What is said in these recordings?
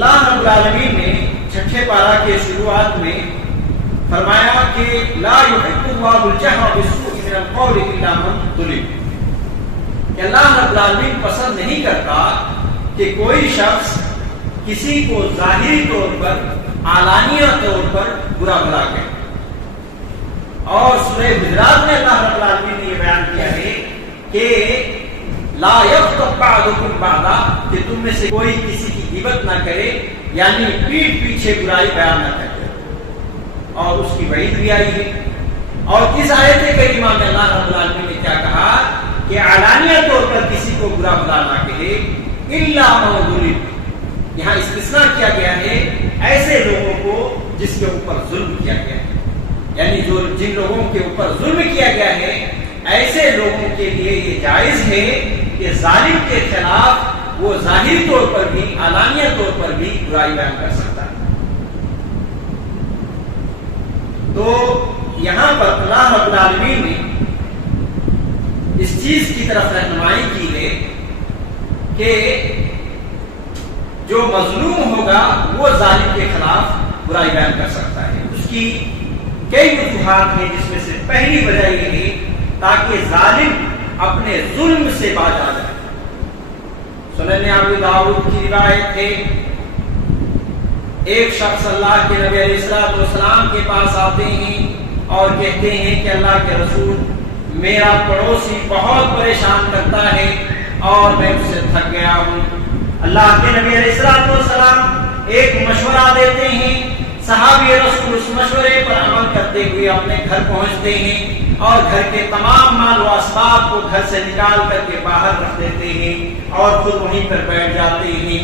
اللہ رب العالمین نے چھٹے پارہ کے شروعات میں فرمایا کہ لا يحب الله الجهر بالسوء من القول الا من ظلم، کہ اللہ رب العالمین پسند نہیں کرتا کہ کوئی شخص کسی کو ظاہری طور پر علانیہ طور پر برا بھلا کہے۔ اور سورہ حجرات میں اللہ رب العالمین نے یہ بیان کیا ہے کہ لا یغتب بعضکم بعضا، کہ تم میں سے کوئی کسی کی غیبت نہ کرے، یعنی پیٹھ پیچھے برائی بیان نہ کرے، اور اس کی وعید بھی آئی ہے۔ اور اس آیت کریمہ میں اللہ رب العالمین نے کیا کہا کہ علانیہ طور پر کسی کو برا بھلا نہ کہے، الا من ظلم، یہاں استثناء کیا گیا ہے ایسے لوگوں کو جس کے اوپر ظلم کیا گیا ہے، یعنی جو جن لوگوں کے اوپر ظلم کیا گیا ہے ایسے لوگوں کے لیے یہ جائز ہے کہ ظالم کے خلاف وہ ظاہری طور پر بھی علانیہ طور پر بھی برائی بیان کر سکتا ہے۔ تو یہاں پر اللہ رب العالمین نے اس چیز کی طرف رہنمائی کی ہے کہ جو مظلوم ہوگا وہ ظالم کے خلاف برائی بیان کر سکتا ہے۔ اس کی کئی وجوہات ہیں، جس میں سے پہلی وجہ یہ ہے تاکہ ظالم اپنے ظلم سے باز آ جائے۔ سنن ابی داؤد کی روایت ہے، ایک شخص اللہ کے نبی علیہ السلام کے پاس آتے ہیں اور کہتے ہیں کہ اللہ کے رسول، میرا پڑوسی بہت پریشان کرتا ہے اور میں اس سے تھک گیا ہوں۔ اللہ کے نبی علیہ السلام ایک مشورہ دیتے ہیں، صحابی رسول اس مشورے پر عمل کرتے ہوئے اپنے گھر پہنچتے ہیں اور گھر کے تمام مال و اسباب کو گھر سے نکال کر کے باہر رکھ دیتے ہیں اور خود وہیں پر بیٹھ جاتے ہیں۔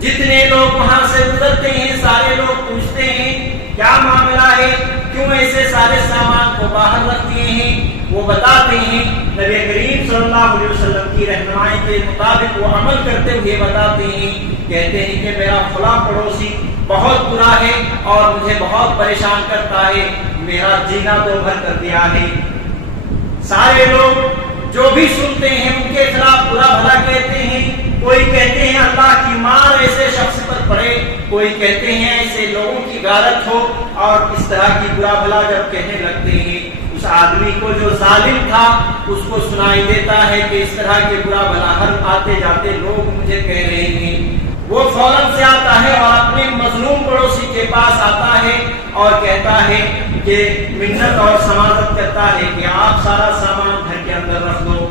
جتنے لوگ وہاں سے گزرتے ہیں سارے لوگ پوچھتے ہیں کیا معاملہ ہے، کیوں ایسے سارے سامان کو باہر رکھ دیے ہیں؟ وہ بتاتے ہیں، نبی کریم صلی اللہ علیہ وسلم کی رہنمائی کے مطابق وہ عمل کرتے ہوئے بتاتے ہیں، کہتے ہیں کہ میرا فلاں پڑوسی بہت برا ہے اور مجھے بہت پریشان کرتا ہے، میرا جینا تو بھر کر دیا ہے۔ سارے لوگ جو بھی سنتے ہیں ان کے خلاف برا بھلا کہتے ہیں، کوئی کہتے ہیں اللہ کی مار ایسے شخص پر پڑے، کوئی کہتے ہیں ایسے لوگوں کی غارت ہو، اور اس طرح کی برا بھلا جب کہنے لگتے ہیں اس آدمی کو جو ظالم تھا اس کو سنائی دیتا ہے کہ اس طرح کے برا بھلا ہر آتے جاتے لوگ مجھے کہہ رہے ہیں۔ وہ فوراً سے آتا ہے اور اپنے مظلوم پڑوسی کے پاس آتا ہے اور کہتا ہے کہ منت اور سماجت کرتا ہے کہ آپ سارا سامان گھر کے اندر رکھ دو،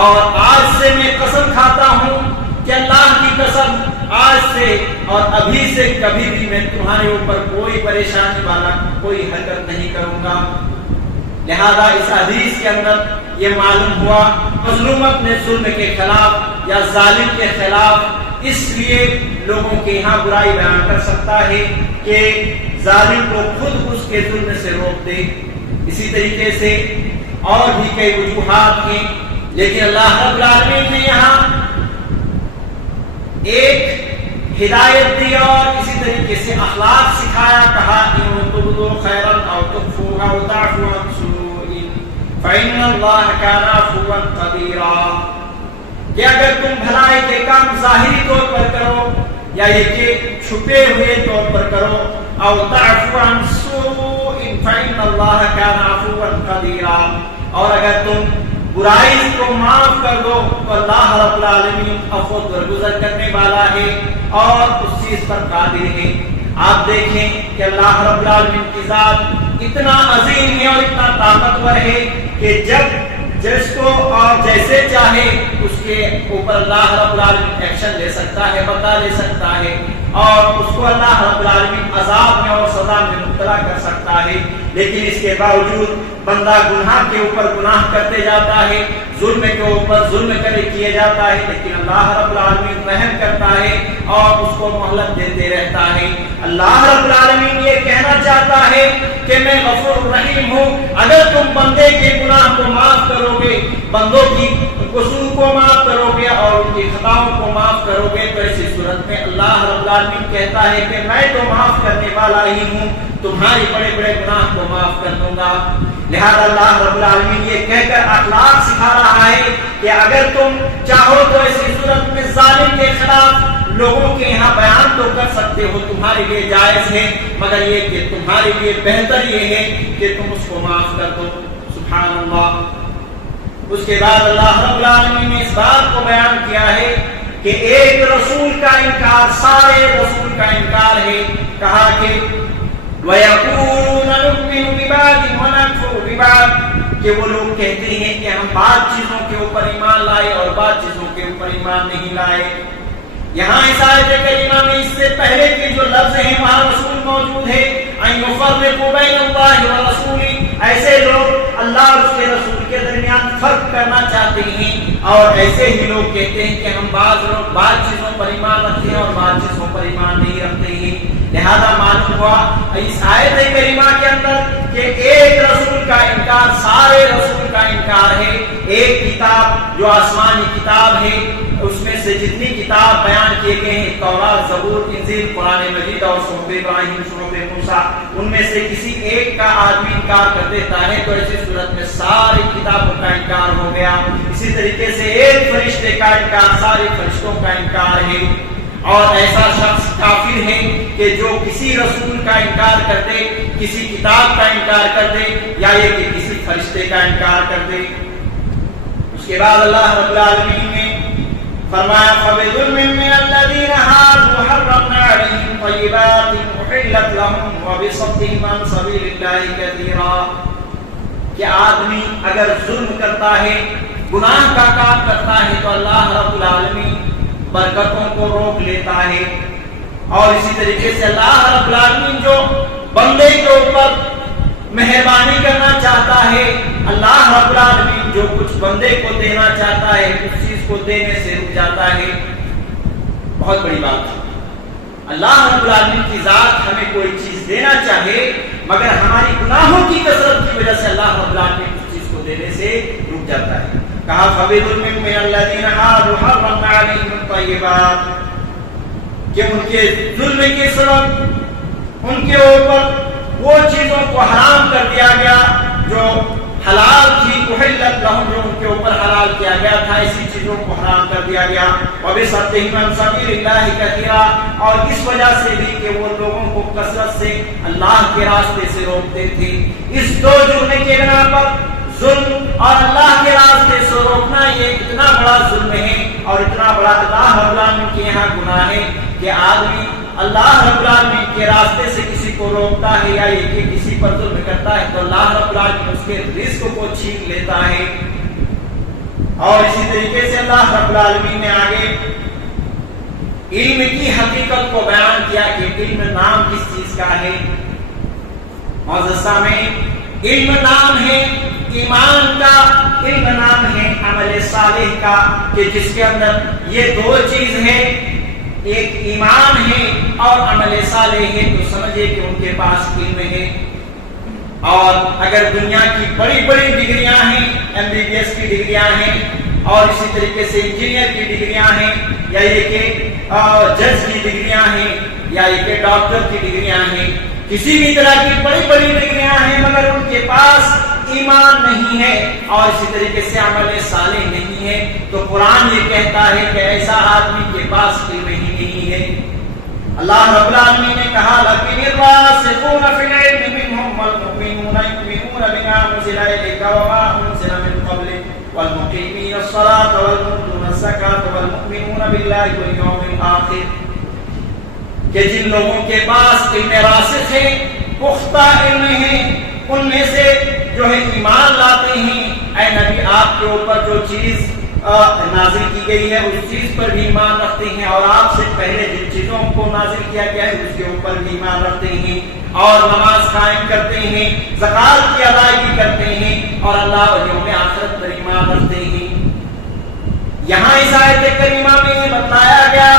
اور آج سے میں قسم کھاتا ہوں کہ اللہ کی قسم آج سے اور ابھی سے کبھی بھی میں تمہارے اوپر کوئی پریشانی والا کوئی حرکت نہیں کروں گا۔ لہذا اس حدیث کے اندر یہ معلوم ہوا مظلوم اپنے ظلم کے خلاف یا ظالم کے خلاف اس لیے لوگوں کے یہاں برائی بیان کر سکتا ہے کہ ظالم کو خود اس کے ظلم سے روک دے۔ اسی طریقے سے اور بھی کئی وجوہات ہیں، لیکن اللہ رب العالمین نے یہاں ایک ہدایت دی اور اسی طریقے سے اخلاق سکھایا، کہا ان تبدوا خیرا او تخفوها او تعفوا عن سوء فإن الله كان عفوا قديرا، کہ اگر تم بھلائی کے کام ظاہری طور پر کرو یا یہ کہ چھپے ہوئے طور پر کرو، او تعفوا عن سوء فإن الله كان عفوا قديرا، اور اگر تم برائی کو معاف کر دو تو اللہ رب العالمین عفو درگزر کرنے والا ہے اور اس چیز پر قادر ہے۔ آپ دیکھیں کہ اللہ رب العالمین کی ذات اتنا عظیم ہے اور اتنا طاقتور ہے کہ جب جس کو اور جیسے چاہے اس کے اوپر اللہ رب العالمین ایکشن لے سکتا ہے، بدلہ لے سکتا ہے، اور اس کو اللہ رب العالمین عذاب میں اور سزا میں مبتلا کر سکتا ہے۔ لیکن اس کے باوجود بندہ گناہ کے اوپر گناہ کرتے جاتا ہے، ظلم کے اوپر ظلم کیے جاتا ہے، لیکن اللہ رب العالمین رحم کرتا ہے اور اس کو مہلت دیتے رہتا ہے۔ اللہ رب العالمین یہ کہنا چاہتا ہے کہ میں غفور رحیم ہوں، اگر تم بندے کے گناہ کو معاف کرو گے، بندوں کی قصور کو معاف کرو گے اور ان کی خطاؤں کو معاف کرو گے، تو ایسی صورت میں اللہ رب العالمین کہتا ہے کہ میں تو معاف کرنے والا ہی ہوں، تمہاری بڑے بڑے گناہ کو معاف کر دوں گا۔ لہذا اللہ رب العالمین یہ کہہ کر اخلاق سکھا رہا ہے کہ اگر تم چاہو تو ایسی صورت میں ظالم کے خلاف لوگوں کے یہاں بیان تو کر سکتے ہو، تمہارے لیے جائز ہے، مگر یہ کہ تمہارے لیے بہتر یہ ہے کہ تم اس کو معاف کر دو۔ سبحان اللہ۔ اس کے بعد اللہ رب العالمین نے اس بات کو بیان کیا ہے کہ ایک رسول کا انکار سارے رسول کا انکار ہے۔ کہا کہ وَيَقُولُونَ نُؤْمِنُ بِبَعْضٍ وَنَكْفُرُ بِبَعْضٍ، کہ وہ لوگ کہتے ہیں کہ ہم بعض چیزوں کے اوپر ایمان لائے اور بعض چیزوں کے اوپر ایمان نہیں لائے۔ یہاں اس آیت کریمہ میں اس سے پہلے کے جو لفظ ہیں وہاں رسول موجود ہے، أَن يُفَرِّقُوا بَيْنَ اللَّهِ وَرَسُولِهِ، ایسے لوگ اللہ اور اس کے رسول کے درمیان فرق کرنا چاہتے ہیں، اور ایسے ہی لوگ کہتے ہیں کہ ہم بعض چیزوں پر ایمان رکھتے ہیں اور بعض چیزوں پر ایمان نہیں رکھتے ہیں۔ لہذا معلوم ہوا اس آیت کریمہ کے اندر کہ ایک رسول کا انکار سارے رسول کا انکار ہے۔ ایک کتاب جو آسمانی کتاب ہے، اس میں سے جتنی کتاب بیان کیے گئے ہیں، تورات، زبور، انجیل، قرآن مجید اور صحف ابراہیم، صحف موسیٰ، ان میں سے کسی ایک کا آدمی انکار کر دیتا ہے تو ایسی صورت میں ساری کتابوں کا انکار ہو گیا۔ اسی طریقے سے ایک فرشتے کا انکار سارے فرشتوں کا انکار ہے، اور ایسا شخص کافر ہے کہ جو کسی رسول کا انکار کر دے، کسی کتاب کا انکار کر دے، یا یہ کہ کسی فرشتے کا انکار کر دے۔ اس کے بعد اللہ رب العالمین نے فرمایا فَبِظُلْمٍ مِّنَ الَّذِينَ هَادُوا حَرَّمْنَا عَلَيْهِمْ طَيِّبَاتٍ أُحِلَّتْ لَهُمْ وَبِصَدِّهِمْ عَن سَبِيلِ اللَّهِ كَثِيرًا، کہ آدمی اگر ظلم کرتا ہے، گناہ کا کام کرتا ہے تو اللہ رب العالمین برکتوں کو روک لیتا ہے۔ اور اسی طریقے سے اللہ رب العالمین جو بندے کے اوپر مہربانی کرنا چاہتا ہے، اللہ رب العالمین جو کچھ بندے کو دینا چاہتا ہے اس چیز کو دینے سے رک جاتا ہے۔ بہت بڑی بات ہے، اللہ رب العالمین کی ذات ہمیں کوئی چیز دینا چاہے، مگر ہماری گناہوں کی کثرت کی وجہ سے اللہ رب العالمین اس چیز کو دینے سے رک جاتا ہے۔ کہا فَبِظُلْمٍ مِّنَ الَّذِينَ هَادُوا حَرَّمْنَا عَلَيْهِمُ الطَّيِّبَاتِ، کہ ان کے ظلم کے سبب ان کے اوپر وہ چیزوں کو حرام کر دیا گیا جو حلال تھی، احلت لہم، جو ان کے اوپر حلال کیا گیا تھا، ایسی چیزوں کو حرام کر دیا گیا۔ وَبِصَدِّهِمْ عَن سَبِيلِ اللَّهِ كَثِيرًا، اور اس وجہ سے بھی کہ وہ لوگوں کو کثرت سے اللہ کے راستے سے روکتے تھے۔ اس دو جرم کے بنا پر ظلم اور اللہ کے راستے سے روکنا یہ اتنا بڑا ظلم ہے اور اتنا بڑا اللہ رب العالمین کے یہاں گناہ ہے کہ آدمی اللہ رب العالمین کے راستے سے کسی کو روکتا ہے یا یہ کہ کسی پر ظلم کرتا ہے تو اللہ رب العالمین اس کے رزق کو چھین لیتا ہے۔ اور اسی طریقے سے اللہ رب العالمین نے آگے علم کی حقیقت کو بیان کیا کہ علم نام کس چیز کا ہے۔ معزز سامعین، علم نام ہے ایمان کا، علم نام ہے عمل صالح کا، کہ جس کے اندر یہ دو چیز ہے، ایک ایمان ہے اور عمل صالح ہے، تو سمجھے کہ ان کے پاس علم ہے۔ اور اگر دنیا کی بڑی بڑی ڈگریاں ہیں، MBBS کی ڈگریاں ہیں، اور اسی طریقے سے انجینئر کی ڈگریاں ہیں، یا یہ کہ جج کی ڈگریاں ہیں، یا یہ کہ ڈاکٹر کی ڈگریاں ہیں، کسی بھی طرح کی بڑی بڑی ڈگریاں ہیں، مگر ان کے پاس ایمان نہیں ہے اور اسی طریقے سے عمل صالح نہیں ہے، تو قرآن یہ کہتا ہے کہ ایسا آدمی کے پاس علم ہی نہیں ہے۔ اللہ رب العالمین نے کہا لَكِنِ الرَّاسِخُونَ فِي الْعِلْمِ مِنْهُمْ وَالْمُؤْمِنُونَ يُؤْمِنُونَ بِمَا أُنزِلَ إِلَيْكَ وَمَا أُنزِلَ مِنْ قَبْلِكَ وَالْمُقِيمِينَ الصَّلَاةَ وَالْمُؤْتُونَ الزَّكَاةَ وَالْمُؤْمِنُونَ بِاللَّهِ وَالْيَوْمِ الْآخِرِ، کہ جن لوگوں کے پاس علم راسخ ہے، پختہ علم ہے، ان میں سے جو ہے ایمان لاتے ہیں، اے نبی آپ کے اوپر جو چیز نازل کی گئی ہے اس چیز پر بھی ایمان رکھتے ہیں، اور آپ سے پہلے جن چیزوں کو نازل کیا گیا ہے اس کے اوپر بھی ایمان رکھتے ہیں، اور نماز قائم کرتے ہیں، زکوٰۃ کی ادائیگی کرتے ہیں، اور اللہ اور یوم آخرت پر ایمان رکھتے ہیں۔ یہاں اس آیت کریمہ میں یہ بتایا گیا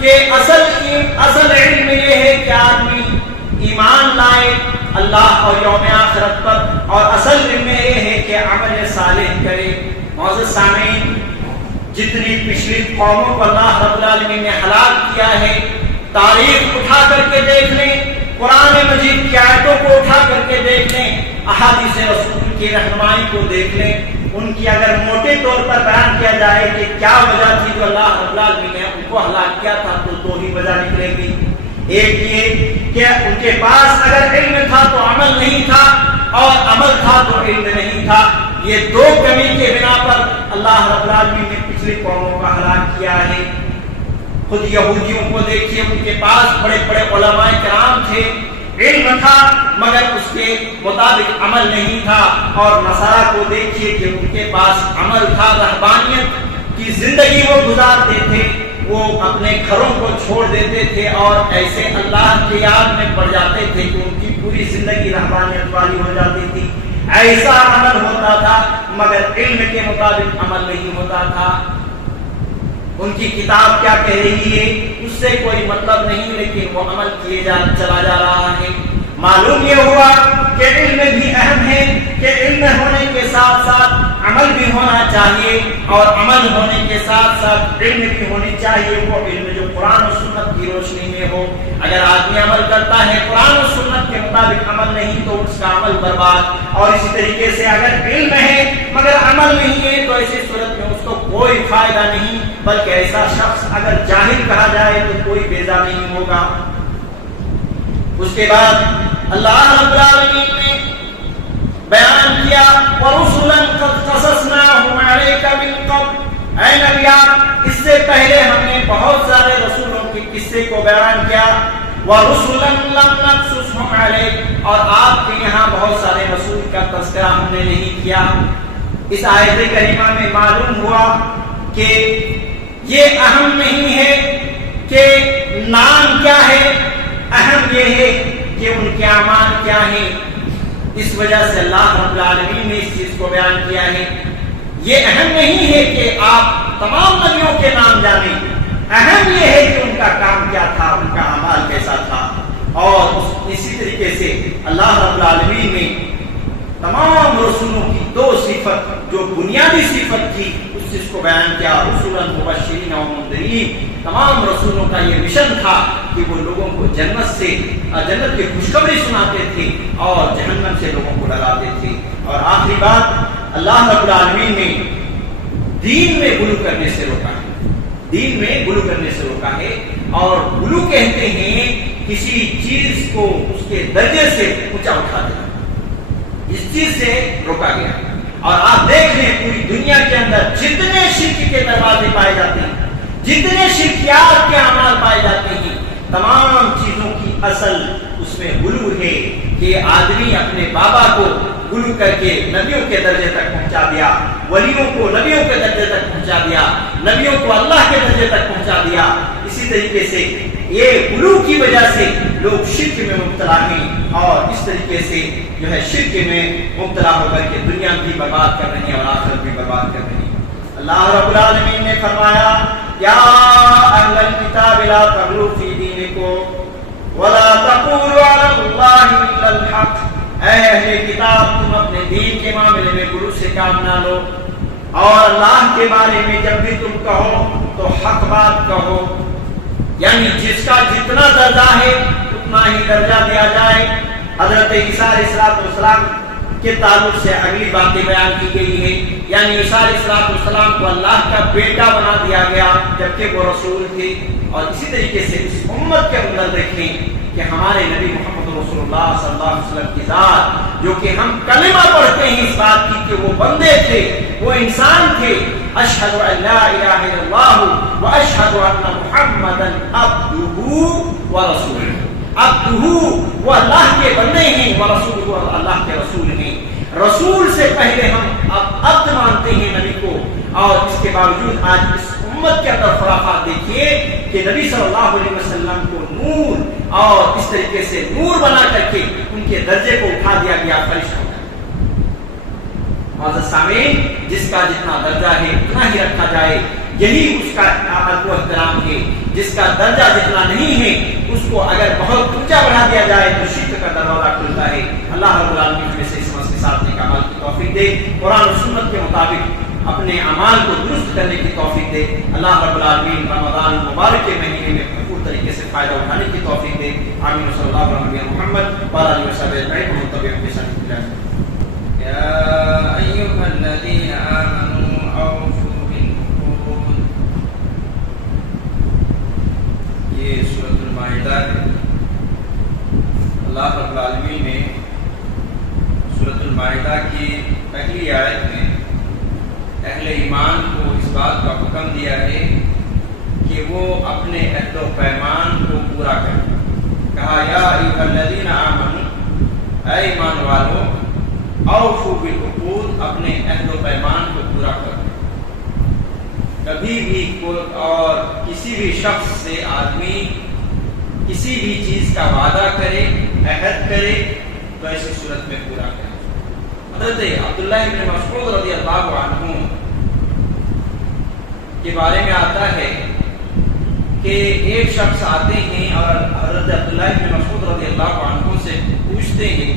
کہ اصل علم یہ ہے کہ آدمی ایمان لائے اللہ اور یوم آخرت پر، اور اصل علم یہ ہے کہ عمل صالح کرے۔ معزز سامعین، جتنی پچھلی قوموں کو اللہ رب العالمین نے ہلاک کیا ہے، تاریخ اٹھا کر کے دیکھ لیں، قرآن مجید کی آیتوں کو اٹھا کر کے دیکھ لیں، احادیث رسول کی رہنمائی کو دیکھ لیں، ان کی اگر موٹے طور پر بیان کیا جائے کہ کیا وجہ تھی جو اللہ رب العالمین نے ان کو ہلاک کیا تھا، تو دو ہی وجہ نکلے گی۔ ایک یہ کہ ان کے پاس اگر علم تھا تو عمل نہیں تھا، اور عمل تھا تو علم نہیں تھا۔ یہ دو کمی کے بنا پر اللہ رب العالمین نے پچھلی قوموں کا ہلاک کیا ہے۔ خود یہودیوں کو دیکھیے، ان کے پاس بڑے بڑے علماء کرام تھے، علم تھا مگر اس کے مطابق عمل نہیں تھا، اور نصارہ کو دیکھیے کہ ان کے پاس عمل تھا، رہبانیت کی زندگی وہ گزارتے تھے، وہ اپنے گھروں کو چھوڑ دیتے تھے اور ایسے اللہ کی یاد میں پڑ جاتے تھے کہ ان کی پوری زندگی رہبانیت والی ہو جاتی تھی۔ ایسا عمل ہوتا تھا مگر علم کے مطابق عمل نہیں ہوتا تھا۔ ان کی کتاب کیا کہہ رہی ہے اس سے کوئی مطلب نہیں، لیکن وہ عمل کیے چلا جا رہا ہے۔ معلوم یہ ہوا کہ علم بھی اہم ہے، کہ علم ہونے کے ساتھ ساتھ عمل بھی ہونا چاہیے، اور عمل ہونے کے ساتھ ساتھ علم بھی ہونی چاہیے، وہ علم جو قرآن و سنت کی روشنی میں ہو۔ اگر آدمی عمل کرتا ہے قرآن و سنت کے مطابق عمل نہیں تو اس کا عمل برباد، اور اسی طریقے سے اگر علم ہے مگر عمل نہیں ہے تو ایسی صورت میں اس کو کوئی فائدہ نہیں، بلکہ ایسا شخص اگر جاہل کہا جائے تو کوئی بیزا نہیں ہوگا۔ اس کے بعد اللہ رب العالمین نے بیان کیا وَرُسُلًا قَدْ قَصَصْنَاهُمْ عَلَيْكَ مِن قَبْلُ، اے نبی آپ اس سے پہلے ہم نے بہت سارے رسولوں کے قصے کو بیان کیا، وَرُسُلًا لَمْ نَقْصُصْهُمْ عَلَيْكَ، اور آپ کے یہاں بہت سارے رسول کا تذکرہ ہم نے نہیں کیا۔ اس آیت کریمہ میں معلوم ہوا کہ یہ اہم نہیں ہے کہ نام کیا ہے، اہم یہ ہے کہ ان کے اعمال کیا ہیں۔ اس وجہ سے اللہ رب العالمین نے اس چیز کو بیان کیا ہے۔ یہ اہم نہیں ہے کہ آپ تمام نبیوں کے نام جانیں، اہم یہ ہے کہ ان کا کام کیا تھا، ان کا اعمال کیسا تھا۔ اور اسی طریقے سے اللہ رب العالمین نے تمام رسولوں کی دو صفت جو بنیادی صفت تھی اس چیز کو بیان کیا، رسولا مبشرین و منذرین۔ تمام رسولوں کا یہ مشن تھا کہ وہ لوگوں کو جنت کی خوشخبری سناتے تھے اور جہنم سے لوگوں کو ڈراتے تھے۔ اور آخری بات، اللہ رب العالمین نے دین میں غلو کرنے سے روکا ہے، دین میں غلو کرنے سے روکا ہے۔ اور غلو کہتے ہیں کسی چیز کو اس کے درجے سے اونچا اٹھا دینا، اس چیز سے روکا گیا۔ اور آپ دیکھ لیں پوری دنیا کے اندر جتنے شرک کے دروازے پائے جاتے ہیں، جتنے شرکیات کے اعمال پائے جاتے ہیں، تمام چیزوں کی اصل اس میں غلو ہے کہ آدمی اپنے بابا کو غلو کر کے نبیوں کے درجے تک پہنچا دیا، ولیوں کو نبیوں کے درجے تک پہنچا دیا، نبیوں کو اللہ کے درجے تک پہنچا دیا۔ اسی طریقے سے یہ غلو کی وجہ سے لوگ شرک میں مبتلا ہیں، اور اس طریقے سے جو ہے شرک میں مبتلا ہو کر کے دنیا بھی برباد کر رہی ہے اور آخرت بھی برباد کر رہی ہے۔ اللہ رب العالمین نے فرمایا یا اہل الکتاب لا تغلوا فی دینکم ولا تقولوا علی اللہ الا الحق، اے اہل کتاب تم اپنے دین کے معاملے میں غلو سے کام نہ لو، اور اللہ کے بارے میں جب بھی تم کہو تو حق بات کہو، یعنی جس کا جتنا درجہ ہے اتنا ہی درجہ دیا جائے۔ حضرت عیسیٰ علیہ السلام کے تعلق سے اگلی باتیں بیان کی گئی ہے، یعنی عیسیٰ علیہ السلام کو اللہ کا بیٹا بنا دیا گیا جبکہ وہ رسول تھے۔ اور اسی طریقے سے اس امت کے اندر دیکھیں کہ ہمارے نبی محمد رسول اللہ صلی اللہ علیہ وسلم کی ذات، جو کہ ہم کلمہ پڑھتے ہیں اس بات کی کہ وہ بندے تھے، وہ انسان تھے، اشہد ان لا الہ الا اللہ واشہد ان محمدا عبدہ ورسولہ، عبدہ وہ اللہ کے بندے ہیں، ورسولہ وہ اللہ کے رسول ہیں۔ رسول سے پہلے ہم عبد مانتے ہیں نبی کو، اور اس کے باوجود آج اس امت کے اندر خرافات دیکھیے کہ نبی صلی اللہ علیہ وسلم کو نور اور اس طریقے سے نور بنا کر کے ان کے درجے کو اٹھا دیا گیا فرشتوں کا۔ معزز سامعین، جس کا جتنا درجہ ہے اتنا ہی رکھا جائے، یہی اس کا ادب و احترام ہے۔ جس کا درجہ جتنا نہیں ہے اس کو اگر بہت اونچا بڑھا دیا جائے تو شرک کا دروازہ کھلتا ہے۔ اللہ رب العالمین میں سے اس مسئلے کے ساتھ نیک عمل کی توفیق دے، قرآن و سنت کے مطابق اپنے اعمال کو درست کرنے کی توفیق دے۔ اللہ رب العالمین رمضان مبارک کے مہینے میں بھرپور طریقے سے فائدہ اٹھانے کی توفیق دے۔ آمین صلی اللہ علیہ محمد وعلی آلہ وصحبہ اجمعین۔ أيها الذين آمنوا أوفوا بالعقود. یہ سورۃ المائدہ ہے. اللہ رب العالمین نے سورۃ المائدہ کی پہلی آیت میں اہل ایمان کو اس بات کا حکم دیا ہے کہ وہ اپنے عہد و پیمان کو پورا کریں. کہا یا ایھا الذین آمنوا، اے ایمان والو، اوفوا بالعقود، اپنے عہد و پیمان کو پورا کرو. کبھی بھی کوئی اور کسی بھی شخص سے آدمی کسی بھی چیز کا وعدہ کرے، عہد کرے تو ایسی صورت میں پورا کرے. حضرت عبداللہ ابن مسعود رضی اللہ عنہ کے بارے میں آتا ہے کہ ایک شخص آتے ہیں اور حضرت عبداللہ ابن مسعود رضی اللہ عنہ سے پوچھتے ہیں،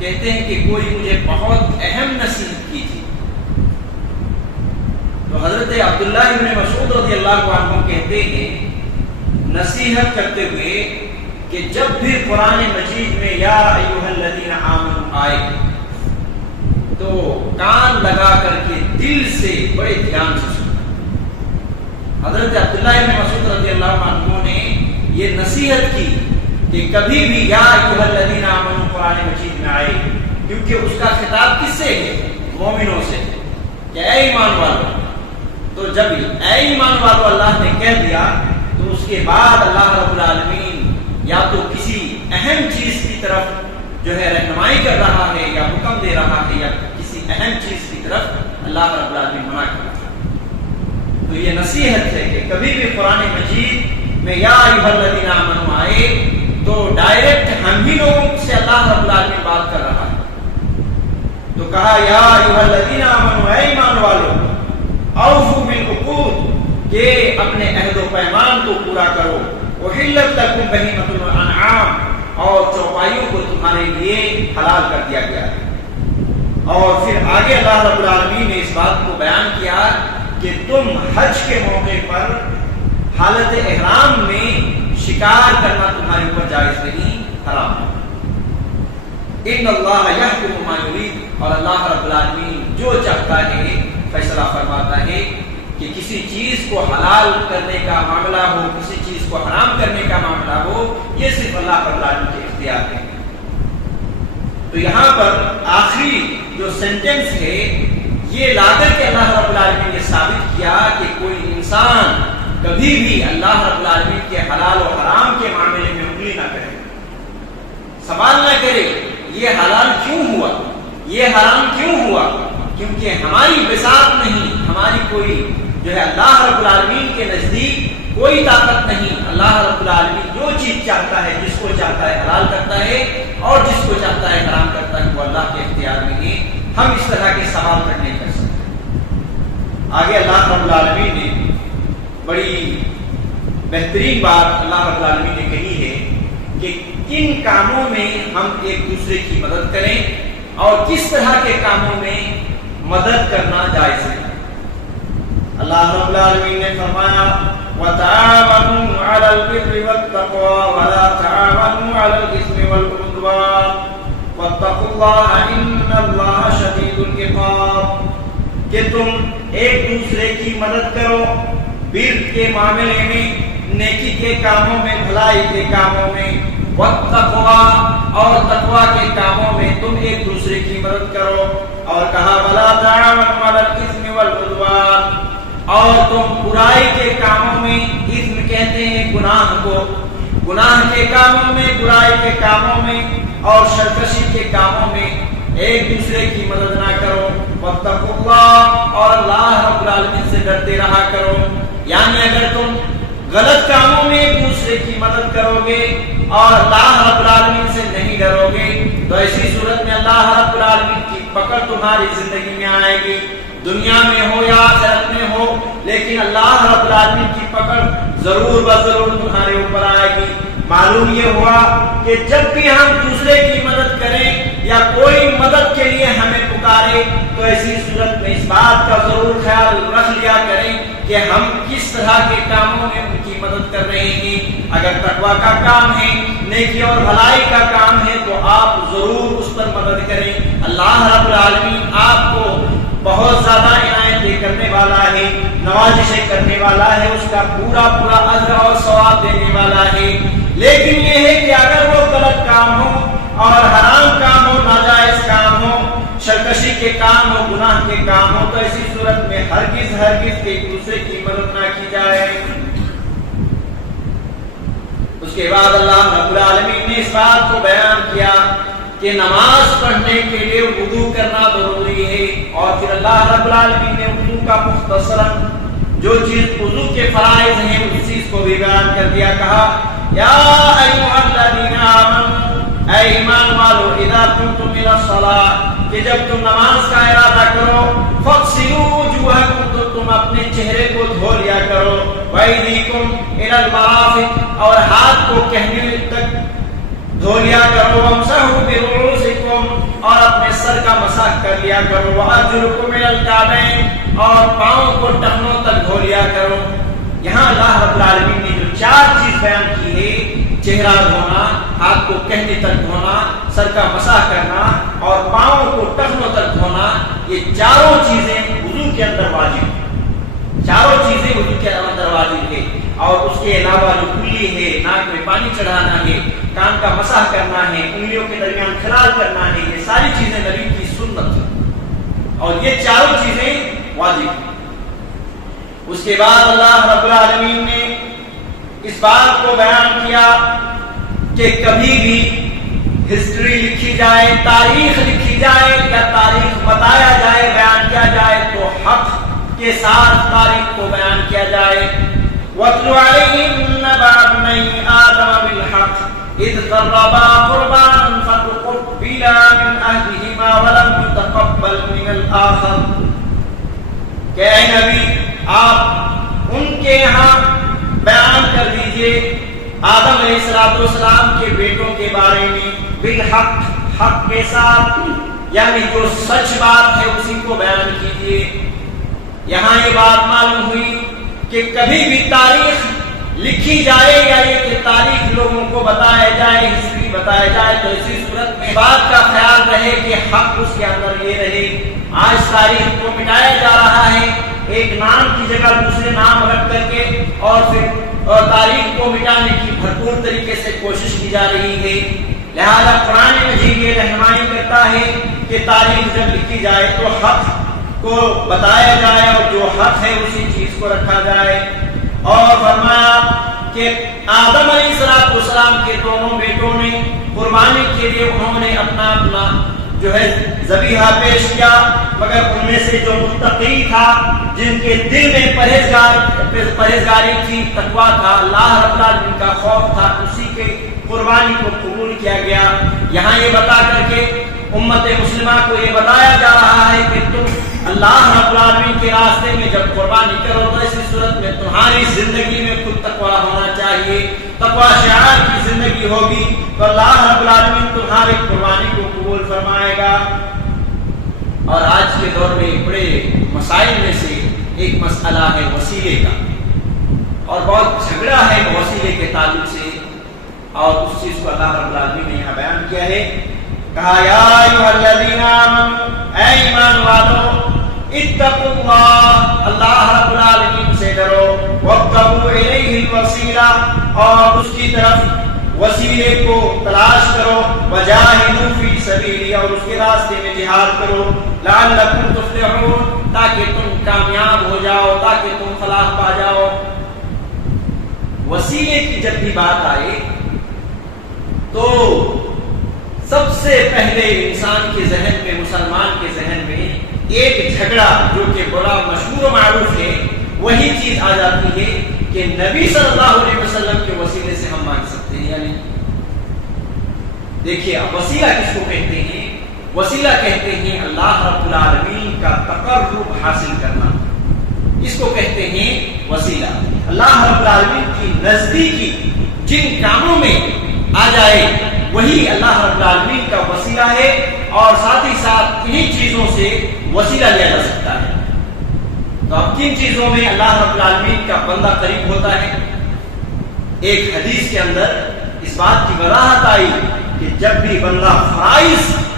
کہتے ہیں کہ کوئی مجھے بہت اہم نصیحت کی تھی. تو حضرت عبداللہ ابن مسعود رضی اللہ عنہ کہتے ہیں نصیحت کرتے ہوئے کہ جب بھی قرآن مجید میں یا ایھا الذین آمنوا آئے تو کان لگا کر کے دل سے بڑے دھیان سے سننا. حضرت عبداللہ ابن مسعود رضی اللہ عنہ نے یہ نصیحت کی کہ کبھی بھی یا ایھا الذین آمنوا قرآن مجید میں آئے، کیونکہ اس کا خطاب کس سے ہے؟ مومنوں سے، کہ اے ایمان والو. تو جب اے ایمان والو اللہ نے کہہ دیا تو اس کے بعد اللہ رب العالمین یا تو کسی اہم چیز کی طرف جو ہے رہنمائی کر رہا ہے یا حکم دے رہا ہے، یا کسی اہم چیز کی طرف اللہ رب العالمین منع کر رہا ہے. تو یہ نصیحت ہے کہ کبھی بھی قرآن مجید میں یا ایھا الذین آمنوا آئے تو ڈائریکٹ ہم ہی لوگوں سے اللہ رب العالمین بات کر رہا ہے. تو کہا یا ایھا الذین آمنوا، اے ایمان والو، اوفوا بالعقود، کہ اپنے عہد و پیمان کو پورا کرو. احلت لکم بہیمۃ الانعام، اور چوپائیوں کو تمہارے لیے حلال کر دیا گیا ہے. اور پھر آگے اللہ رب العالمین نے اس بات کو بیان کیا کہ تم حج کے موقع پر حالت احرام میں شکار کرنا تمہارے اوپر جائز نہیں، حرام ہے. ان اللہ یحکم ما یرید، اور اللہ رب العالمین جو چاہتا ہے فیصلہ فرماتا ہے. کہ کسی چیز کو حلال کرنے کا معاملہ ہو، کسی چیز کو حرام کرنے کا معاملہ ہو، یہ صرف اللہ رب العالمین کے اختیار ہے. تو یہاں پر آخری جو سینٹنس ہے یہ لا کر کے اللہ رب العالمین نے ثابت کیا کہ کوئی انسان کبھی بھی اللہ رب العالمین کے حلال و حرام کے معاملے میں انگلی نہ کرے، سوال نہ کرے یہ حلال کیوں ہوا، یہ حرام کیوں ہوا، کیونکہ ہماری بساط نہیں، ہماری کوئی جو ہے اللہ رب العالمین کے نزدیک کوئی طاقت نہیں. اللہ رب العالمین جو چیز چاہتا ہے، جس کو چاہتا ہے حلال کرتا ہے اور جس کو چاہتا ہے حرام کرتا ہے، وہ اللہ کے اختیار میں ہے. ہم اس طرح کے سوال تک نہیں کر سکتے. آگے اللہ رب العالمین نے بڑی بہترین بات اللہ رب العالمین نے کہی ہے کہ کن کاموں میں ہم ایک دوسرے کی مدد کریں اور کس طرح کے کاموں میں مدد کرنا جائز ہے. اللہ رب العالمین نے فرمایا وَتَعَاوَنُوا عَلَى الْبِرِّ وَالتَّقْوَىٰ وَلَا تَعَاوَنُوا عَلَى الْإِثْمِ وَالْعُدْوَانِ وَاتَّقُوا اللَّهَ إِنَّ اللَّهَ شَدِيدُ الْعِقَابِ، کہ تم ایک دوسرے کی مدد کرو بر کے معاملے میں، نیکی کے کاموں میں، بھلائی کے کاموں میں، وَاتَّقْوَىٰ اور تقویٰ کے کاموں میں تم ایک دوسرے کی مدد کرو. اور کہا وَلَا تَعَاوَنُوا عَلَى الْإِثْمِ وَالْعُدْوَانِ، اور تم برائی کے کاموں میں، اثم کہتے ہیں گناہ کو، گناہ کے کاموں میں، برائی کے کاموں میں اور سرکشی کے کاموں میں ایک دوسرے کی مدد نہ کرو. واتقوا اللہ، اور اللہ رب العالمین سے ڈرتے رہا کرو. یعنی اگر تم غلط کاموں میں ایک دوسرے کی مدد کرو گے اور اللہ رب العالمین سے نہیں ڈرو گے تو ایسی صورت میں اللہ رب العالمین کی پکڑ تمہاری زندگی میں آئے گی، دنیا میں ہو یا آخرت میں ہو، لیکن اللہ رب العالمین کی پکڑ ضرور بضرور تمہارے اوپر آئے گی. معلوم یہ ہوا کہ جب بھی ہم دوسرے کی مدد کریں یا کوئی مدد کے لیے ہمیں پکارے تو ایسی صورت میں اس بات کا ضرور خیال رکھ لیا کریں کہ ہم کس طرح کے کاموں میں ان کی مدد کر رہے ہیں. اگر تقویٰ کا کام ہے، نیکی اور بھلائی کا کام ہے تو آپ ضرور اس پر مدد کریں. اللہ رب العالمین آپ کو بہت زیادہ عنایتیں کرنے والا ہے، نوازشیں کرنے والا ہے، اس کا پورا پورا اجر اور ثواب دینے والا ہے۔ لیکن یہ ہے کہ اگر وہ غلط کام ہو اور حرام کام ہو، ناجائز کام ہو، سرکشی کے کام ہو، گناہ کے کام ہو، تو ایسی صورت میں ہرگز ہرگز ایک دوسرے کی مدد نہ کی جائے۔ اس کے بعد اللہ رب العالمین نے اس بات کو بیان کیا کہ نماز پڑھنے کے لیے وضو کرنا ضروری ہے، اور پھر اللہ رب العالمین نے وضو کا مختصراً جو چیز وضو کے فرائض ہیں اس چیز کو بھی بیان کر دیا، کہا یا ایھا الذین آمنوا، اے ایمان والو، اذا قمتم الی الصلاۃ، کہ جب تم نماز کا ارادہ کرو، فاغسلوا وجوہکم، تو تم اپنے چہرے کو دھو لیا کرو، وایدیکم الی المرافق، اور ہاتھ کو کہنے تک دھو لیا کرو، وامسحوا برؤوسکم، اور اپنے سر کا مسح کر لیا کرو، وارجلکم الی الکعبین، اور پاؤں کو ٹخنوں تک دھو لیا کرو۔ یہاں اللہ رب العالمین نے جو چار چیز بیان کی ہے، چہرہ دھونا، ہاتھ کو کہنے تک دھونا، سر کا مسح کرنا اور پاؤں کو ٹخنوں تک دھونا، یہ چاروں چیزیں وضو کے اندر واجب ہیں، چاروں چیزیں وضو کے اندر واجب ہے۔ اور اس کے علاوہ جو کلی ہے، ناک میں پانی چڑھانا ہے، کان کا مسح کرنا ہے، انگلیوں کے درمیان خلال کرنا ہے، یہ ساری چیزیں نبی کی سنت ہے اور یہ چاروں چیزیں واجب ہیں۔ اس کے بعد اللہ رب العالمین نے اس بات کو بیان کیا کہ کبھی بھی ہسٹری لکھی جائے، تاریخ لکھی جائے یا تاریخ بتایا جائے، بیان کیا جائے، تو حق کے ساتھ تاریخ کو بیان کیا جائے۔ وَاتْلُ عَلَيْهِمْ نَبَأَ ابْنَيْ آدَمَ بِالْحَقِّ إِذْ قَرَّبَا قُرْبَانًا فَتُقُبِّلَ مِنْ أَحَدِهِمَا وَلَمْ يُتَقَبَّلْ مِنَ الْآخَرِ، کہ اے نبی آپ ان کے یہاں بیان کر دیجئے آدم علیہ السلام کے بیٹوں کے بارے میں، بالحق، حق کے ساتھ، یعنی جو سچ بات ہے اسی کو بیان کیجئے۔ یہاں یہ بات معلوم ہوئی کہ کبھی بھی تاریخ لکھی جائے یا یہ کہ تاریخ لوگوں کو بتایا جائے، ہسٹری بتایا جائے، تو اسی صورت میں بات کا خیال رہے کہ حق اس کے اندر یہ رہے۔ آج تاریخ کو مٹایا جا رہا ہے، ایک نام کی جگہ دوسرے نام رکھ کر کے، اور پھر تاریخ کو مٹانے کی بھرپور طریقے سے کوشش کی جا رہی ہے۔ لہذا قرآن مجید یہ رہنمائی کرتا ہے کہ تاریخ جب لکھی جائے تو حق کو بتایا جائے اور جو حق ہے اسی چیز کو رکھا جائے۔ اور فرمایا کہ آدم علیہ السلام کے دونوں بیٹوں نے قربانی کے لیے انہوں نے اپنا جو ہے ذبیحہ پیش کیا، مگر ان میں سے جو متقی تھا، جن کے دل میں پرہیزگاری تھی، تقویٰ تھا، اللہ رب العالمین کا خوف تھا، اسی کے قربانی کو قبول کیا گیا۔ یہاں یہ بتا کر کے امت مسلمہ کو یہ بتایا جا رہا ہے کہ تم اللہ رب العالمین کے راستے میں جب قربانی کرو تو اسی صورت میں تمہاری زندگی میں خود تقویٰ ہونا چاہیے، تقویٰ شعار کی زندگی ہوگی تو اللہ رب العالمین تمہاری قربانی کو قبول فرمائے گا۔ اور آج کے دور میں بڑے مسائل میں سے ایک مسئلہ ہے وسیلے کا، اور بہت جھگڑا ہے وسیلے کے تعلق سے، اور اس چیز کو اللہ رب العالمین نے یہاں بیان کیا ہے۔ کہا یا ایھا الذین آمنوا، اے ایمان والو، اتقوا اللہ، اللہ رب العالمین سے ڈرو، وابتغوا الیہ الوسیلہ، اور اس کی طرف وسیلے کو تلاش کرو، وجاہدوا فی سبیلہ، اور اس کے راستے میں جہاد کرو، لعلکم تفلحون، تاکہ تم کامیاب ہو جاؤ، تاکہ تم فلاح پا جاؤ۔ وسیلے کی جب بھی بات آئے تو سب سے پہلے انسان کے ذہن میں، مسلمان کے ذہن میں ایک جھگڑا جو کہ بڑا مشہور و معروف ہے، وہی چیز آ جاتی ہے کہ نبی صلی اللہ علیہ وسلم کے وسیلے سے ہم مانگ سکتے ہیں یا نہیں۔ دیکھیے اب وسیلہ کس کو کہتے ہیں؟ وسیلہ کہتے ہیں اللہ رب العالمین کا تقرب حاصل کرنا، اس کو کہتے ہیں وسیلہ۔ اللہ رب العالمین کی نزدیکی جن کاموں میں آ جائے وہی اللہ رب العالمین کا وسیلہ ہے، اور ساتھ ہی ساتھ انہی چیزوں سے وسیلہ لیا جا سکتا ہے۔ تو اب کن چیزوں میں اللہ رب العالمین کا بندہ قریب ہوتا ہے؟ ایک حدیث کے اندر اس بات کی وضاحت آئی کہ جب بھی بندہ فرائض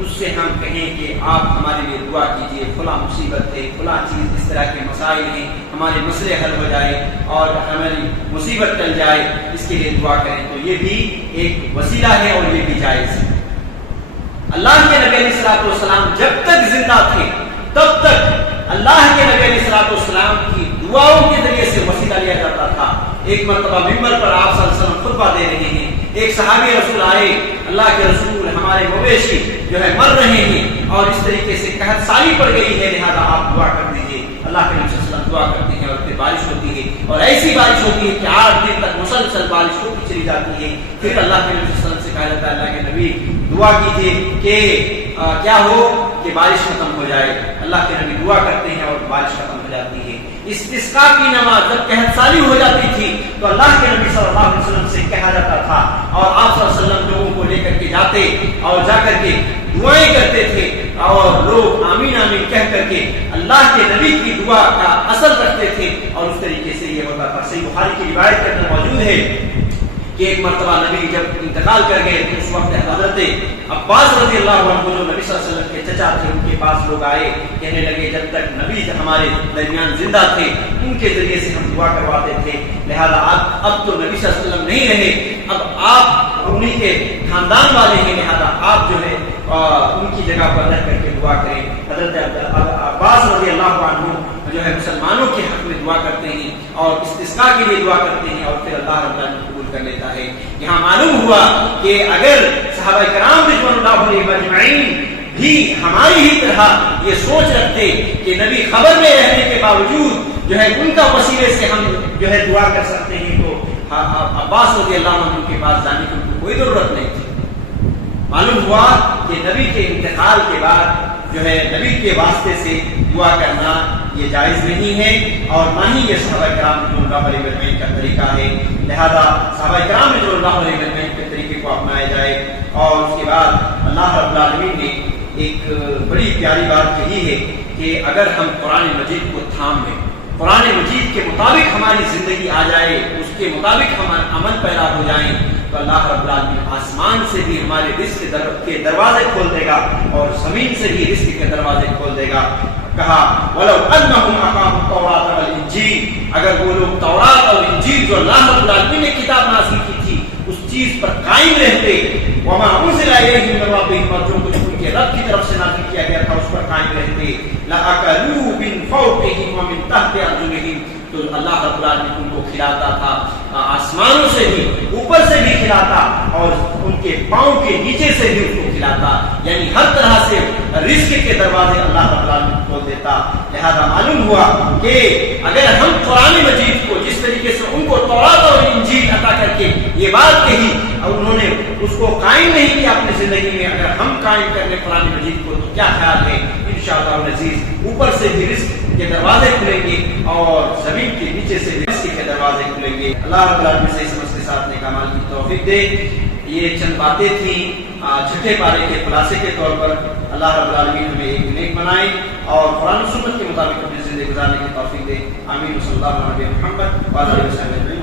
اس سے ہم کہیں کہ آپ ہمارے لیے دعا کیجئے، فلاں مصیبت ہے، فلاں چیز، اس طرح کے مسائل ہیں، ہمارے مسئلے حل ہو جائے اور ہماری مصیبت ٹل جائے، اس کے لیے دعا کریں، تو یہ بھی ایک وسیلہ ہے اور یہ بھی جائز ہے۔ اللہ کے نبی علیہ الصلوۃ والسلام جب تک زندہ تھے تب تک اللہ کے نبی علیہ الصلوۃ والسلام کی دعاؤں کے ذریعے سے وسیلہ لیا جاتا تھا۔ ایک مرتبہ ممبر پر آپ صلی اللہ علیہ وسلم خطبہ دے رہے ہیں، ایک صحابی رسول آئے، اللہ کے رسول ہمارے مویشی جو ہے مر رہے ہیں اور اس طریقے سے قحط سالی پڑ گئی ہے، لہذا آپ دعا کر دیجیے۔ اللہ کے نبی صلی اللہ علیہ وسلم دعا کرتے ہیں اور پھر بارش ہوتی ہے، اور ایسی بارش ہوتی ہے کہ 8 دن تک مسلسل بارش ہوتی چلی جاتی ہے۔ پھر اللہ کے نبی صلی اللہ علیہ وسلم سے کہا جاتا ہے اللہ کے نبی دعا کیجیے کہ کیا ہو کہ بارش ختم ہو جائے۔ اللہ کے نبی دعا کرتے ہیں اور بارش ختم ہو جاتی ہے۔ استسقاء کی نماز جب قحط سالی ہو جاتی تھی تو اللہ کے نبی صلی اللہ علیہ وسلم سے کہا جاتا تھا اور آپ صلی اللہ علیہ وسلم لوگوں کو لے کر کے جاتے اور جا کر کے دعائیں کرتے تھے اور لوگ آمین آمین کہہ کر کے اللہ کے نبی کی دعا کا اثر رکھتے تھے، اور اس طریقے سے یہ ہوتا تھا۔ صحیح بخاری کی روایت کے اندر موجود ہے کہ ایک مرتبہ نبی جب انتقال کر گئے تو اس وقت حضرت عباس رضی اللہ عنہ جو نبی صلی اللہ علیہ وسلم کے چچا تھے، ان کے پاس لوگ آئے، کہنے لگے جب تک نبی ہمارے درمیان زندہ تھے ان کے ذریعے سے ہم دعا کرواتے تھے، لہذا اب تو نبی صلی اللہ علیہ وسلم نہیں رہے، اب آپ انہیں کے خاندان والے ہیں، لہذا آپ جو ہے ان کی جگہ پر رہ کر کے دعا کریں۔ حضرت عباس رضی اللہ عنہ جو ہے مسلمانوں کے حق میں دعا کرتے ہیں اور استسقاء کے لیے دعا کرتے ہیں، اور پھر اللہ رب العالمین قبول کر لیتا ہے۔ یہاں معلوم ہوا کہ اگر صحابہ کرام رضوان اللہ علیہم اجمعین بھی ہماری ہی طرح یہ سوچ رکھتے کہ نبی خبر میں رہنے کے باوجود جو ہے ان کا وسیلے سے ہم جو ہے دعا کر سکتے ہیں، تو عباس رضی اللہ عنہ کے پاس جانے کی ان کو کوئی ضرورت نہیں تھی۔ معلوم ہوا کہ نبی کے انتقال کے بعد جو ہے نبی کے واسطے سے دعا کرنا یہ جائز نہیں ہے، اور نہ ہی یہ صحابہ کرام رضوان اللہ علیہم اجمعین کا طریقہ ہے، لہذا صحابہ کرام رضوان اللہ علیہم اجمعین کے طریقے کو اپنایا جائے۔ اور اس کے بعد اللہ رب العالمین نے ایک بڑی پیاری بات کہی ہے کہ اگر ہم قرآن مجید کو تھام لیں، قرآن مجید کے مطابق ہماری زندگی آ جائے، اس کے مطابق ہمارا عمل پیدا ہو جائیں، تو اللہ رب العالمین آسمان سے بھی ہمارے رزق کے دروازے کھول دے گا اور زمین سے بھی رزق کے دروازے کھول دے گا۔ کہا وَلَوْ أَنَّهُمْ أَقَامُوا التَّوْرَاةَ وَالْإِنْجِيلَ، اگر وہ لوگ تورات اور انجیل جو اللہ رب العالمین نے کتاب نازل کی تھی اس چیز پر قائم رہتے، وَمَا أُنزِلَ إِلَيْهِم مِّن رَّبِّهِمْ، اور جو کچھ ان کے رب کی طرف سے نازل کیا گیا تھا اس پر قائم رہتے، لَأَكَلُوا مِن فَوْقِهِمْ وَمِن تَحْتِ أَرْجُلِهِمْ، تو اللہ رب العالمین ان کو کھلاتا تھا، آسمانوں سے بھی، اوپر سے بھی کھلاتا اور ان کے پاؤں کے نیچے سے بھی ان کو کھلاتا، یعنی ہر طرح سے رزق کے دروازے اللہ رب العالمین کھول دیتا۔ لہذا معلوم ہوا کہ اگر ہم قرآن مجید کو جس طریقے سے ان کو تورات اور انجیل عطا کر کے یہ بات کہی اور انہوں نے اس کو قائم نہیں کیا اپنی زندگی میں، اگر ہم قائم کر لیں قرآن مجید کو تو کیا خیال ہے انشاءاللہ العزیز اوپر سے بھی رزق کے دروازے کھلیں گے اور زمین کے نیچے سے رزق کے دروازے کھلیں گے۔ اللہ رب العالمین صحیح سمجھ کے ساتھ نیک اعمال کی توفیق دے۔ یہ چند باتیں تھیں چھٹے پارے کے خلاصے کے طور پر۔ اللہ رب العالمین ہمیں ایک نیک بنائے اور قرآن و سنت کے مطابق اپنی زندگی گزارنے کی توفیق دے۔ آمین۔ صلی اللہ علیہ وسلم محمد وعلی آلہ وصحبہ۔